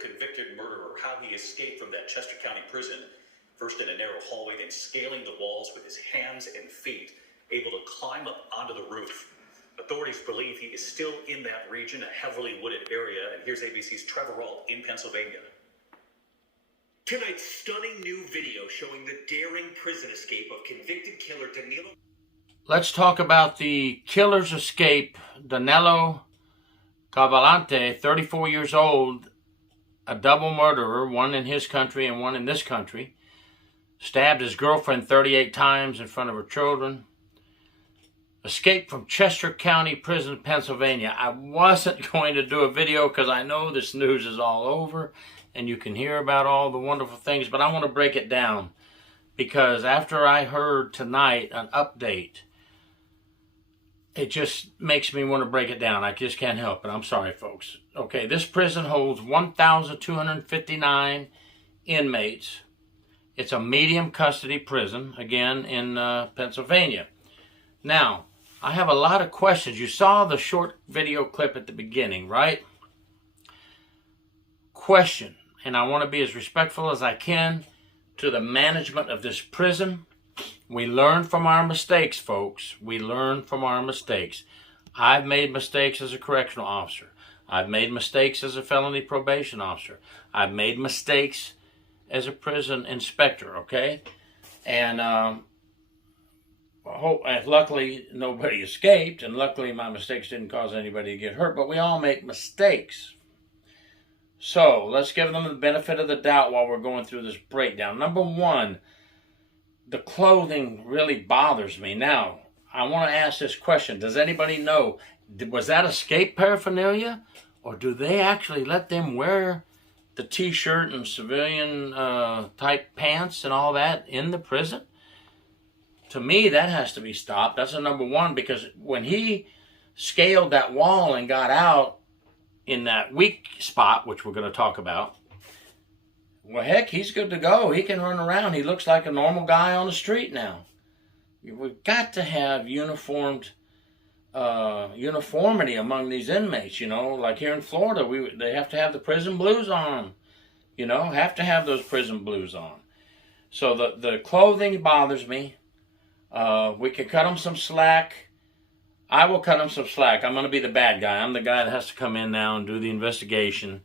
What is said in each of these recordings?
convicted murderer, how he escaped from that Chester County prison, first in a narrow hallway, then scaling the walls with his hands and feet, able to climb up onto the roof. Authorities believe he is still in that region, a heavily wooded area. And here's ABC's Trevor Ault in Pennsylvania. Tonight's stunning new video showing the daring prison escape of convicted killer Danelo. Let's talk about the killer's escape. Danelo Cavalcante, 34 years old, a double murderer, one in his country and one in this country, stabbed his girlfriend 38 times in front of her children. Escaped from Chester County Prison, Pennsylvania. I wasn't going to do a video because I know this news is all over and you can hear about all the wonderful things, but I want to break it down because after I heard tonight an update, it just makes me want to break it down. I just can't help it. I'm sorry, folks. Okay, this prison holds 1,259 inmates. It's a medium custody prison, again, in Pennsylvania. Now, I have a lot of questions. You saw the short video clip at the beginning, right? Question, and I want to be as respectful as I can to the management of this prison. We learn from our mistakes, folks. We learn from our mistakes. I've made mistakes as a correctional officer. I've made mistakes as a felony probation officer. I've made mistakes as a prison inspector, okay? And luckily nobody escaped, and luckily my mistakes didn't cause anybody to get hurt, but we all make mistakes. So let's give them the benefit of the doubt while we're going through this breakdown. Number one, the clothing really bothers me. Now, I want to ask this question. Does anybody know, was that escape paraphernalia? Or do they actually let them wear the t-shirt and civilian type pants and all that in the prison? To me, that has to be stopped. That's a number one, because when he scaled that wall and got out in that weak spot, which we're going to talk about, well, heck, he's good to go. He can run around. He looks like a normal guy on the street now. We've got to have uniformity among these inmates, you know. Like here in Florida, they have to have the prison blues on, you know, have to have those prison blues on. So the clothing bothers me. We could cut them some slack. I will cut them some slack. I'm going to be the bad guy. I'm the guy that has to come in now and do the investigation,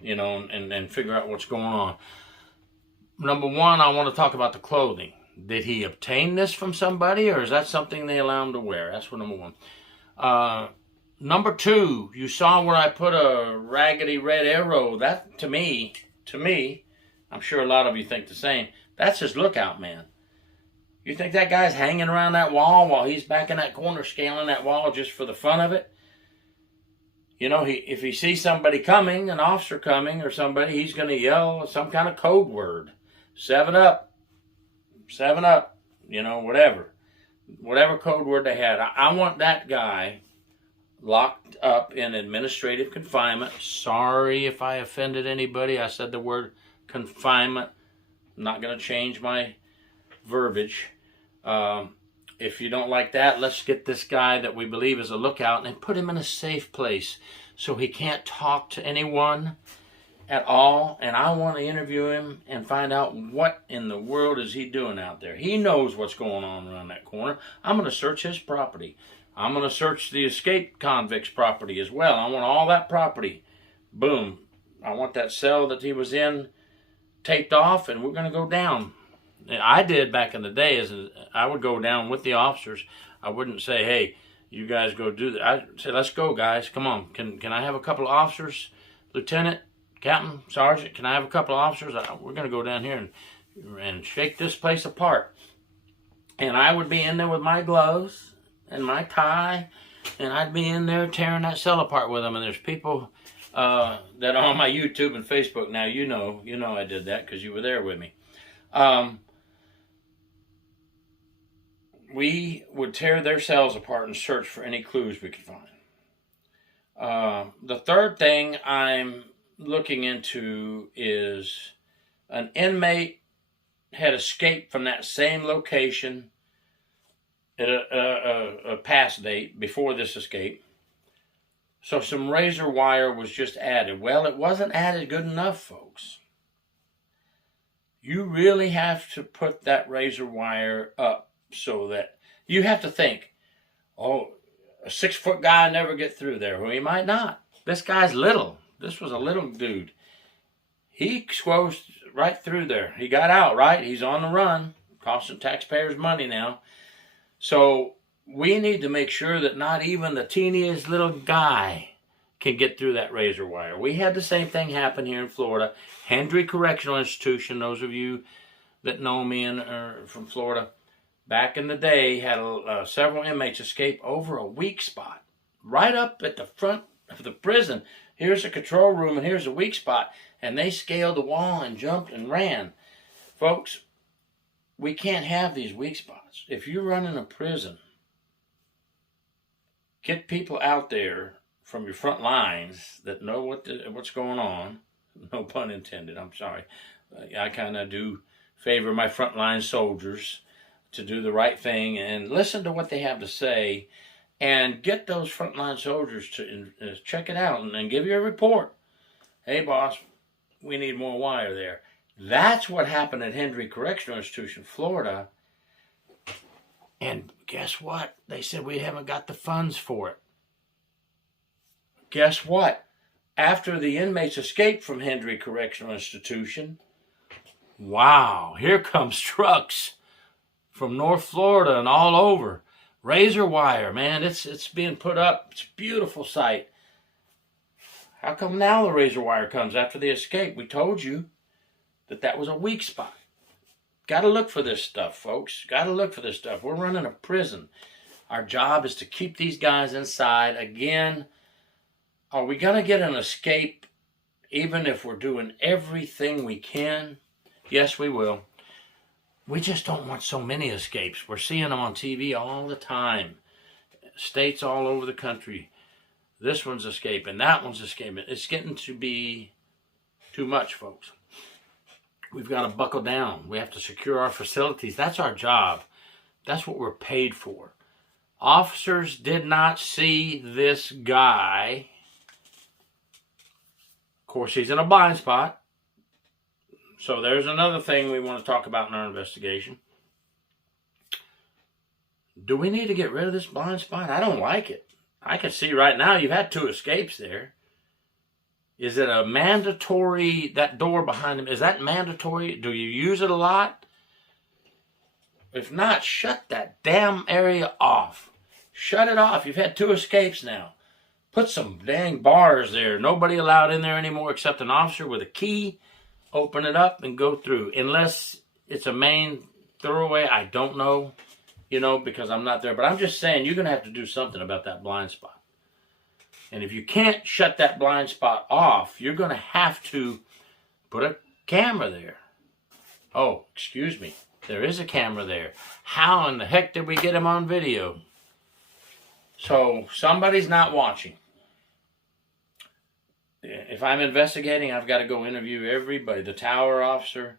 you know, and figure out what's going on. Number one, I want to talk about the clothing. Did he obtain this from somebody, or is that something they allow him to wear? That's what number one. Number two, you saw where I put a raggedy red arrow. That, to me, I'm sure a lot of you think the same. That's his lookout man. You think that guy's hanging around that wall while he's back in that corner scaling that wall just for the fun of it? You know, if he sees somebody coming, an officer coming or somebody, he's going to yell some kind of code word. 7 up, 7 up, you know, whatever code word they had. I want that guy locked up in administrative confinement. Sorry if I offended anybody. I said the word confinement. I'm not going to change my verbiage. If you don't like that, let's get this guy that we believe is a lookout and put him in a safe place so he can't talk to anyone at all. And I want to interview him and find out what in the world is he doing out there. He knows what's going on around that corner. I'm going to search his property. I'm going to search the escaped convict's property as well. I want all that property. Boom. I want that cell that he was in taped off, and we're going to go down. I did back in the day, I would go down with the officers. I wouldn't say, hey, you guys go do that. I'd say, let's go, guys. Come on. Can I have a couple of officers? Lieutenant, Captain, Sergeant, can I have a couple of officers? We're going to go down here and shake this place apart. And I would be in there with my gloves and my tie, and I'd be in there tearing that cell apart with them. And there's people that are on my YouTube and Facebook now. You know I did that because you were there with me. We would tear their cells apart and search for any clues we could find. The third thing I'm looking into is an inmate had escaped from that same location at a past date before this escape. So some razor wire was just added. Well, it wasn't added good enough, folks. You really have to put that razor wire up so that you have to think, oh, a 6-foot guy never get through there. Well, he might not. This guy's little. This was a little dude. He squoze right through there. He got out, right? He's on the run, costing taxpayers money now. So we need to make sure that not even the teeniest little guy can get through that razor wire. We had the same thing happen here in Florida. Hendry Correctional Institution, those of you that know me and are from Florida, back in the day, had several inmates escape over a weak spot. Right up at the front of the prison. Here's a control room and here's a weak spot. And they scaled the wall and jumped and ran. Folks, we can't have these weak spots. If you're running a prison, get people out there from your front lines that know what's going on. No pun intended, I'm sorry. I kind of do favor my frontline soldiers to do the right thing and listen to what they have to say and get those frontline soldiers to check it out and give you a report. Hey, boss, we need more wire there. That's what happened at Hendry Correctional Institution, Florida. And guess what? They said we haven't got the funds for it. Guess what? After the inmates escaped from Hendry Correctional Institution, wow, here comes trucks from North Florida and all over. Razor wire, man, it's being put up. It's a beautiful sight. How come now the razor wire comes after the escape? We told you that was a weak spot. Got to look for this stuff, folks. Got to look for this stuff. We're running a prison. Our job is to keep these guys inside. Again, are we going to get an escape even if we're doing everything we can? Yes, we will. We just don't want so many escapes. We're seeing them on TV all the time. States all over the country. This one's escaping. That one's escaping. It's getting to be too much, folks. We've got to buckle down. We have to secure our facilities. That's our job. That's what we're paid for. Officers did not see this guy. Of course, he's in a blind spot. So there's another thing we want to talk about in our investigation. Do we need to get rid of this blind spot? I don't like it. I can see right now you've had 2 escapes there. Is it a mandatory, that door behind him, is that mandatory? Do you use it a lot? If not, shut that damn area off. Shut it off. You've had 2 escapes now. Put some dang bars there. Nobody allowed in there anymore except an officer with a key. Open it up and go through. Unless it's a main thoroughway, I don't know, because I'm not there. But I'm just saying you're going to have to do something about that blind spot. And if you can't shut that blind spot off, you're going to have to put a camera there. Oh, excuse me. There is a camera there. How in the heck did we get him on video? So somebody's not watching. If I'm investigating, I've got to go interview everybody. The tower officer,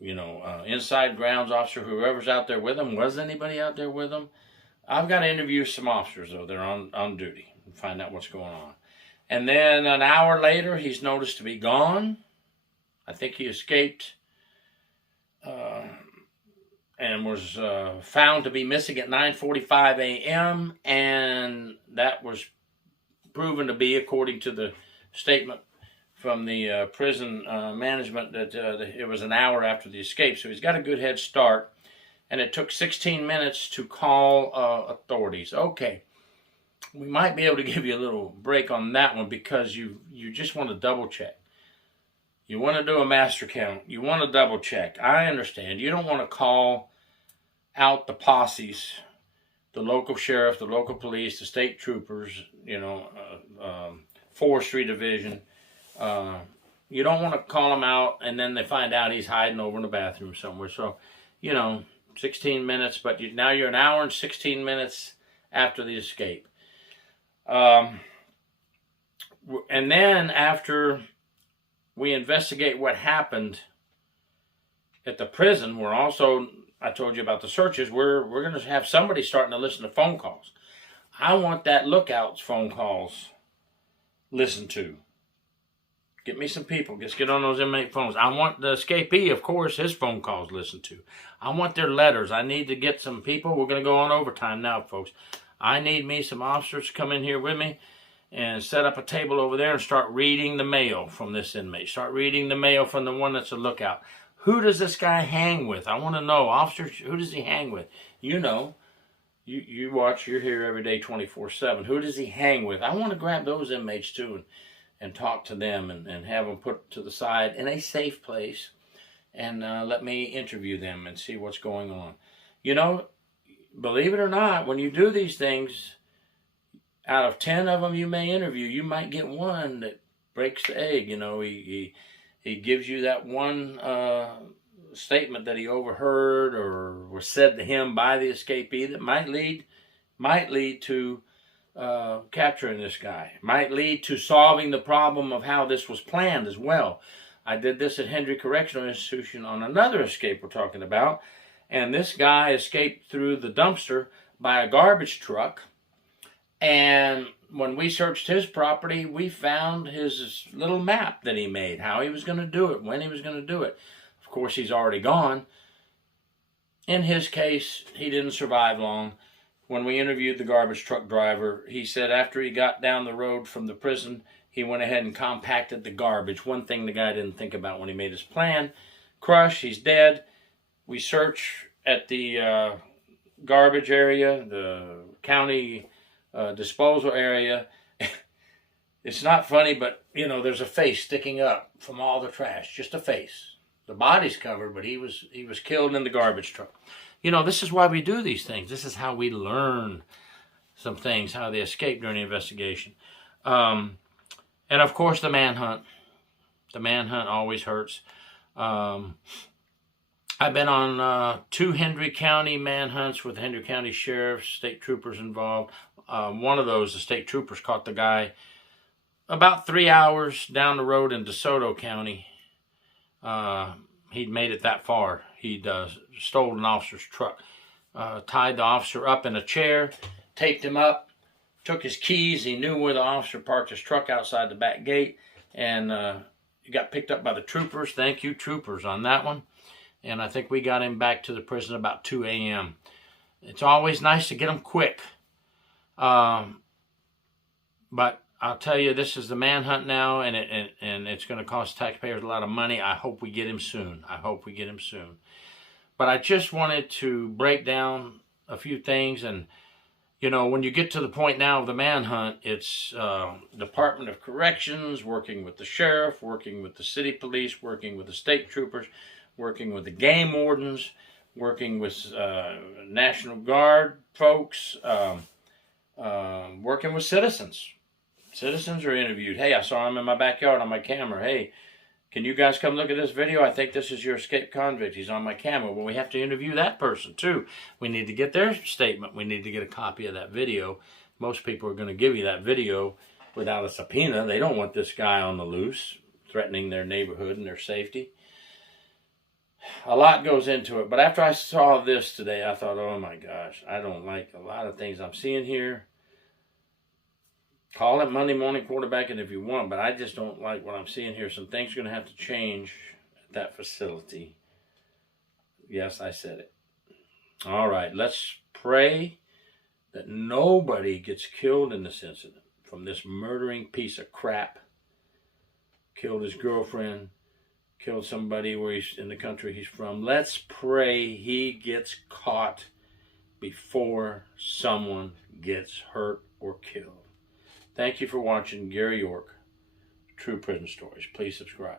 inside grounds officer, whoever's out there with them. Was anybody out there with them? I've got to interview some officers, though. They're on duty and find out what's going on. And then an hour later, he's noticed to be gone. I think he escaped and was found to be missing at 9:45 a.m. And that was proven to be, according to the statement from the prison management, that it was an hour after the escape. So he's got a good head start. And it took 16 minutes to call authorities. Okay, we might be able to give you a little break on that one because you just want to double check. You want to do a master count. You want to double check. I understand. You don't want to call out the posses, the local sheriff, the local police, the state troopers, forestry division. You don't want to call them out and then they find out he's hiding over in the bathroom somewhere. So, 16 minutes, but now you're an hour and 16 minutes after the escape. And then after we investigate what happened at the prison, I told you about the searches, we're going to have somebody starting to listen to phone calls. I want that lookout's phone calls listened to. Get me some people. Just get on those inmate phones. I want the escapee, of course, his phone calls listened to. I want their letters. I need to get some people. We're going to go on overtime now, folks. I need me some officers to come in here with me and set up a table over there and start reading the mail from this inmate. Start reading the mail from the one that's a lookout. Who does this guy hang with? I want to know. Officers, who does he hang with? You know. You watch, you're here every day 24/7. Who does he hang with? I want to grab those inmates too and talk to them and have them put to the side in a safe place and let me interview them and see what's going on. You know, believe it or not, when you do these things, out of 10 of them you may interview, you might get one that breaks the egg. You know, he gives you that one statement that he overheard or was said to him by the escapee that might lead to capturing this guy, might lead to solving the problem of how this was planned as well. I did this at Hendry Correctional Institution on another escape we're talking about, and this guy escaped through the dumpster by a garbage truck, and when we searched his property, we found his little map that he made, how he was going to do it, when he was going to do it. Of course, he's already gone. In his case, he didn't survive long. When we interviewed the garbage truck driver, he said after he got down the road from the prison, he went ahead and compacted the garbage. One thing the guy didn't think about when he made his plan. Crush, he's dead. We search at the garbage area, the county disposal area. It's not funny, but, you know, there's a face sticking up from all the trash. Just a face. The body's covered, but he was killed in the garbage truck. You know, this is why we do these things. This is how we learn some things, how they escape during the investigation. And, of course, the manhunt. The manhunt always hurts. I've been on 2 Hendry County manhunts with Hendry County sheriffs, state troopers involved. One of those, the state troopers caught the guy about 3 hours down the road in DeSoto County. He'd made it that far. He'd stolen an officer's truck, tied the officer up in a chair, taped him up, took his keys. He knew where the officer parked his truck outside the back gate, and he got picked up by the troopers. Thank you, troopers, on that one. And I think we got him back to the prison about 2 a.m. It's always nice to get them quick. But I'll tell you, this is the manhunt now, and it's going to cost taxpayers a lot of money. I hope we get him soon. I hope we get him soon. But I just wanted to break down a few things. And, you know, when you get to the point now of the manhunt, it's Department of Corrections working with the sheriff, working with the city police, working with the state troopers, working with the game wardens, working with National Guard folks, working with citizens. Citizens are interviewed. Hey, I saw him in my backyard on my camera. Hey, can you guys come look at this video? I think this is your escaped convict. He's on my camera. Well, we have to interview that person too. We need to get their statement. We need to get a copy of that video. Most people are going to give you that video without a subpoena. They don't want this guy on the loose, threatening their neighborhood and their safety. A lot goes into it. But after I saw this today, I thought, oh my gosh, I don't like a lot of things I'm seeing here. Call it Monday morning quarterbacking if you want, but I just don't like what I'm seeing here. Some things are going to have to change at that facility. Yes, I said it. All right, let's pray that nobody gets killed in this incident from this murdering piece of crap. Killed his girlfriend, killed somebody where he's in the country he's from. Let's pray he gets caught before someone gets hurt or killed. Thank you for watching Gary York, True Prison Stories. Please subscribe.